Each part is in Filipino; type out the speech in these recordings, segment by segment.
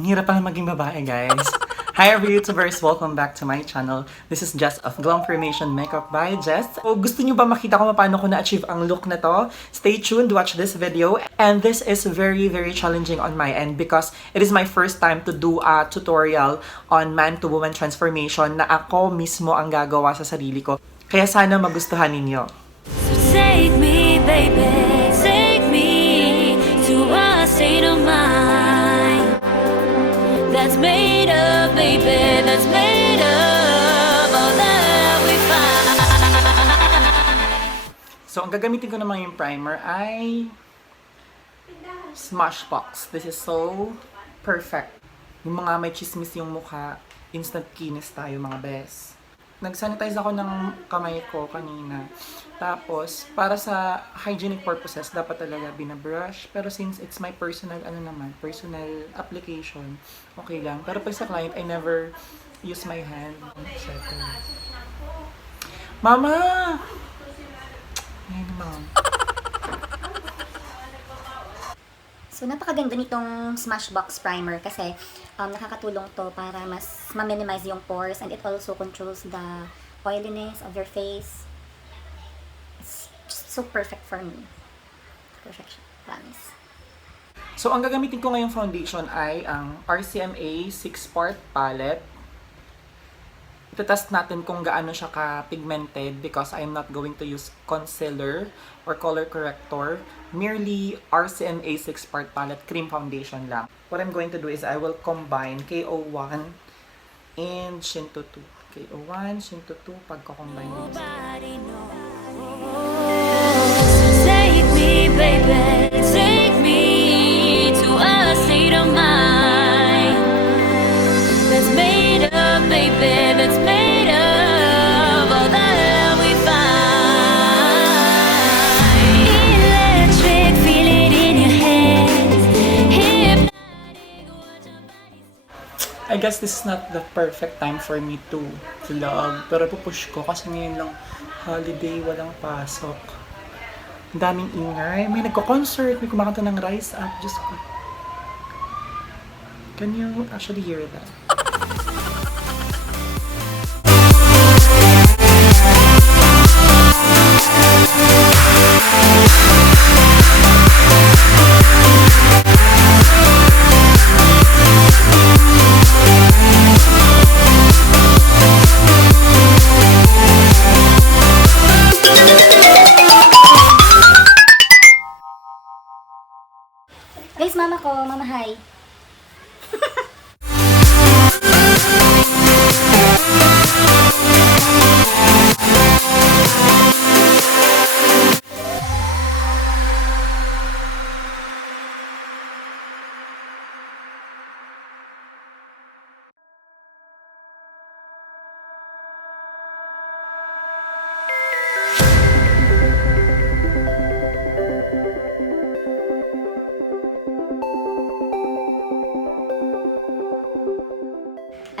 Ang hirap pala maging babae, guys. Hi every YouTubers! Welcome back to my channel. This is Jess of Glamformation Makeup by Jess. So, gusto nyo ba makita ko paano ko na-achieve ang look na to? Stay tuned, watch this video. And this is very challenging on my end because it is my first time to do a tutorial on man-to-woman transformation na ako mismo ang gagawa sa sarili ko. Kaya sana magustuhan ninyo. So take me, baby, take me to a state of mind that's made of, baby, that's made of all that we find. So, ang gagamitin ko naman yung primer ay Smashbox. This is so perfect. Yung mga may chismis yung mukha, instant kinis tayo mga bes. Nag-sanitize ako ng kamay ko kanina. Tapos, para sa hygienic purposes, dapat talaga binabrush. Pero since it's my personal application, okay lang. Pero pag sa client, I never use my hand. Mama! Ayan, ma'am. So, napakaganda nitong Smashbox Primer kasi nakakatulong to para mas ma-minimize yung pores and it also controls the oiliness of your face. It's just so perfect for me. Perfection, promise. So, ang gagamitin ko ngayong foundation ay ang RCMA 6-part palette. Itatest natin kung gaano siya ka-pigmented because I'm not going to use concealer or color corrector. Merely RCMA 6-part palette cream foundation lang. What I'm going to do is I will combine KO1 and Shinto 2. KO1, Shinto 2, pagko-combine din. Nobody knows. So take me, baby, take me to a state of mind that's made of, baby, that's made of all that we find. Electric, feel it in your hands. Hypnotic, watch your body. I guess this is not the perfect time for me to vlog. Pero pupush ko kasi ngayon lang holiday, walang pasok. Ang daming ingay. May nagko-concert, may kumakanta ng Rise Up. Diyos ko. Can you actually hear that? Guys, mama ko, mama hi.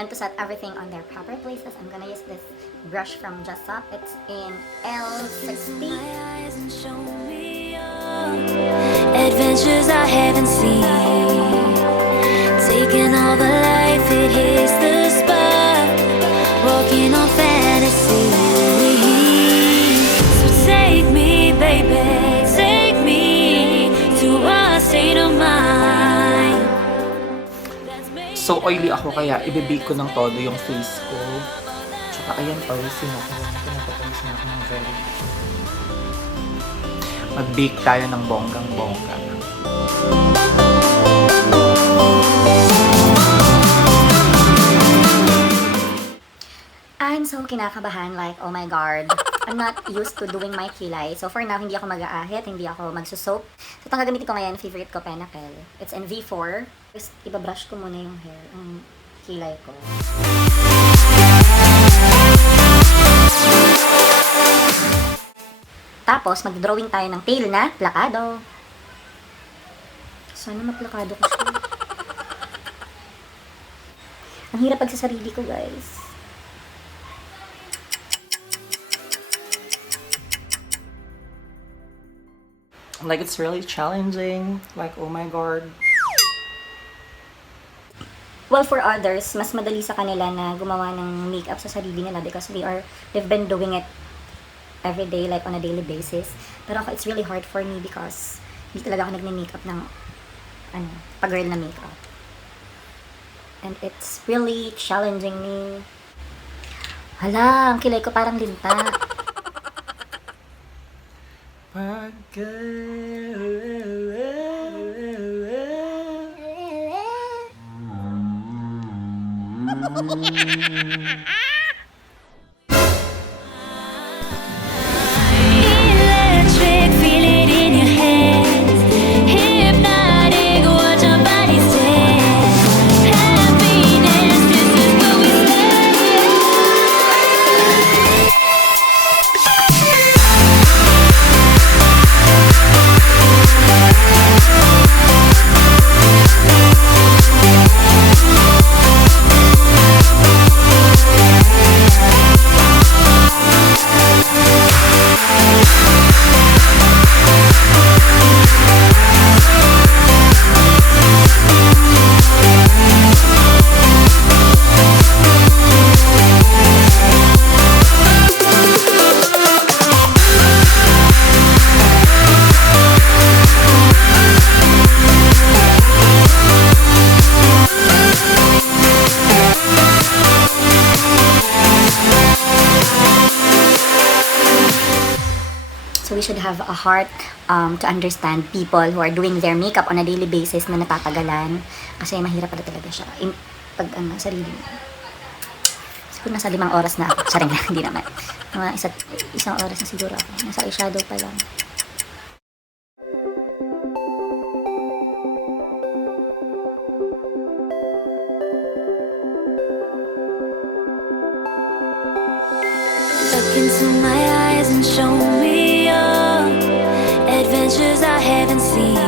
And to set everything on their proper places, I'm gonna use this brush from Just Up. It's in L60. My eyes and show me adventures I haven't seen. Taking all the life, it hits the spot. Walking on fantasy. So take me, baby, take me to a state of mind that's made. So oily ako kaya ibibake ko ng todo yung face ko. Tsaka ayan, pawisin ako. Pinapapawisin ako ng very. Mag-bake tayo ng bonggang-bongga. I'm so kinakabahan, like, oh my god. I'm not used to doing my kilay. So for now, hindi ako mag-aahit, hindi ako magsusoap. So itong gagamitin ko ngayon, favorite ko, Penacle. It's in V4. Tapos ibabrush ko muna yung hair, yung kilay ko. Tapos mag-drawing tayo ng tail na plakado. Sana maplakado ko siya. Ang hirap pag sa sarili ko, guys. Like, it's really challenging. Like, oh my god. Well, for others, mas madali sa kanila na gumawa ng makeup sa sarili nila because they've been doing it every day, like on a daily basis. Pero ako, it's really hard for me because hindi talaga ako nagne-makeup ng pag-girl na makeup. And it's really challenging me. Hala, ang kilay ko parang linta. Electric, feel it in your hands. Hypnotic, watch our bodies dance. Happiness, this is where we stay. So we should have a heart to understand people who are doing their makeup on a daily basis na natatagalan. Kasi mahirap pala talaga siya. Sarili mo. Siguro nasa 5 oras na ako. Saring na, hindi naman. Mga isang oras na siguro ako. Nasa eyeshadow pa lang. Look into my eyes and show me your adventures I haven't seen.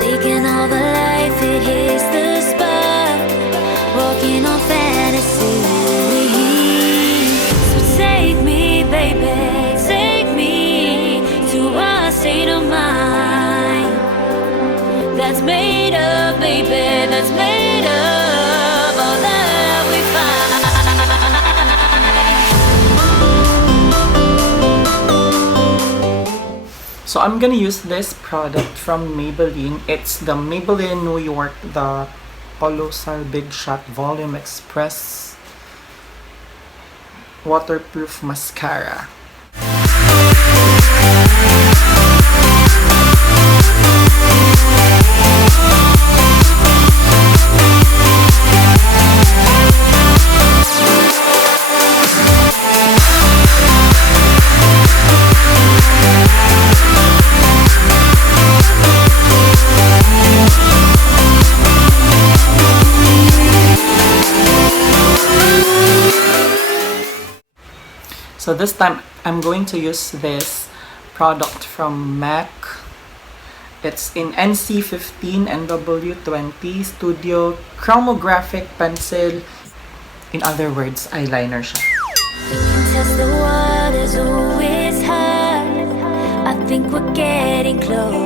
Taking all the life, it hits the spot. Walking on fantasy. So take me, baby, take me to a state of mind that's made up, baby, that's made up all that we find. So I'm gonna use this product from Maybelline. It's the Maybelline New York, the Colossal Big Shot Volume Express Waterproof Mascara. So this time, I'm going to use this product from MAC. It's in NC15 NW20 Studio Chromographic Pencil. In other words, eyeliner siya. Test the waters, oh, it's hard. I think we're getting close.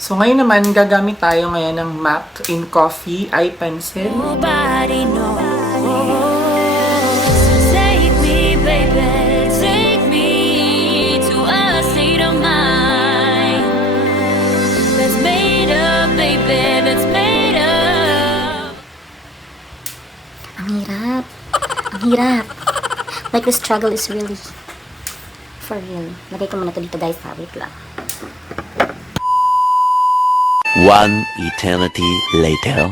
So ngayon naman, gagamit tayo ngayon ng MAC in Coffee Eye Pencil. Nobody knows. So take me, baby, take me to a state of mind that's made up, baby, that's made up. Ang hirap. Ang hirap. Like, the struggle is really for real. Lagay ko muna to dito, guys. Wait lang. One eternity later.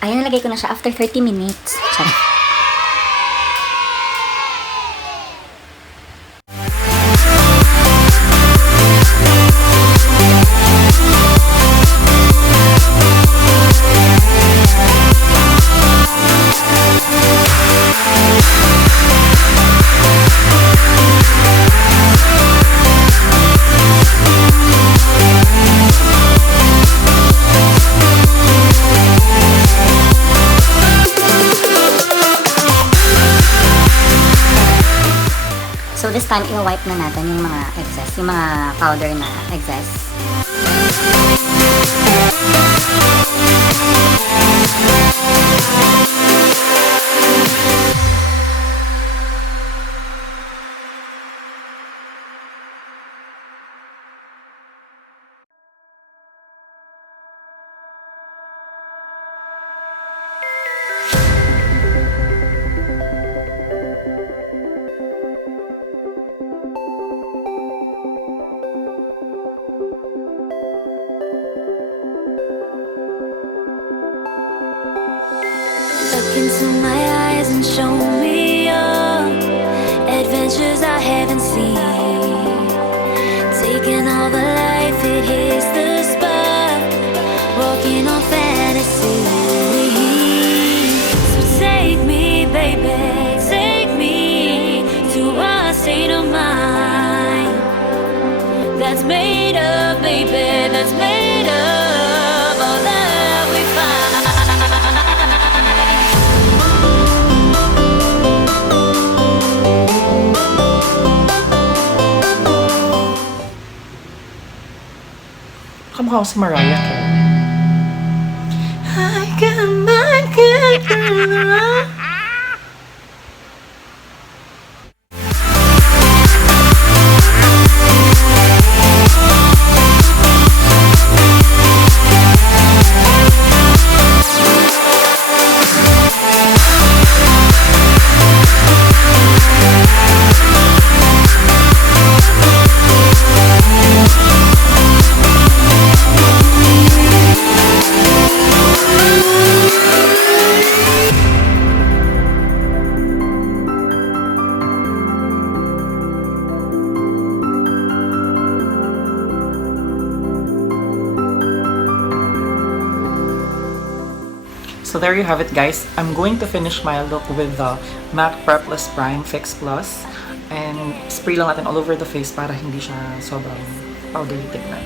Ayan, nalagay ko na siya after 30 minutes. Sorry. So this time, i-wipe na natin yung mga excess, yung mga powder na excess. Look into my eyes and show me your adventures I haven't seen. Taking all the life, it hits the spot. Walking on fantasy. So take me, baby, take me to a state of mind that's made of, baby, that's made of all that we find. Kamukha ko si Mariah Carey. I come back again. So there you have it, guys. I'm going to finish my look with the MAC Prepless Prime Fix Plus. And spray lang natin all over the face para hindi siya sobrang powdery tignan.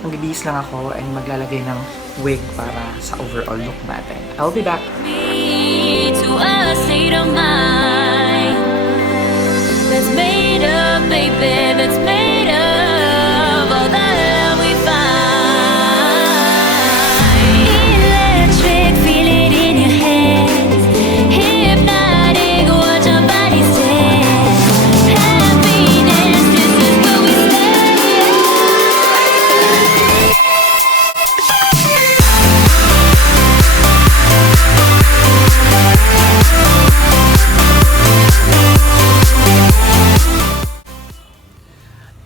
Magbibihis lang ako and maglalagay ng wig para sa overall look natin. I'll be back. Me to a state of mind that's made of, baby, that's made of all that we find. Electric, feel it in your hands. Hypnotic, watch our bodies dance. Happiness, this is where we stand.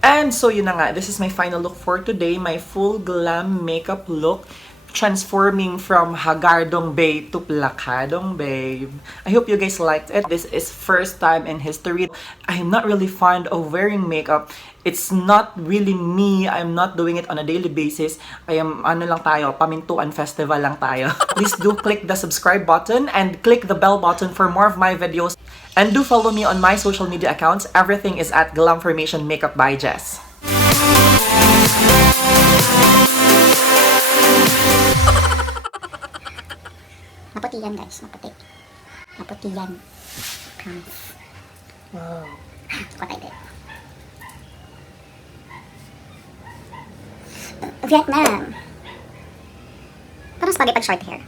And so yun na nga, this is my final look for today, my full glam makeup look, transforming from Hagardong Babe to Plakadong Babe. I hope you guys liked it. This is first time in history. I am not really fond of wearing makeup. It's not really me. I'm not doing it on a daily basis. I am, ano lang tayo, pamintuan festival lang tayo. Please do click the subscribe button and click the bell button for more of my videos. And do follow me on my social media accounts. Everything is at Glamformation Makeup by Jess. Maputi yan, guys. Maputi. Maputi yan. Promise. Wow. What I did. Vietnam. Parang spagay pag short hair.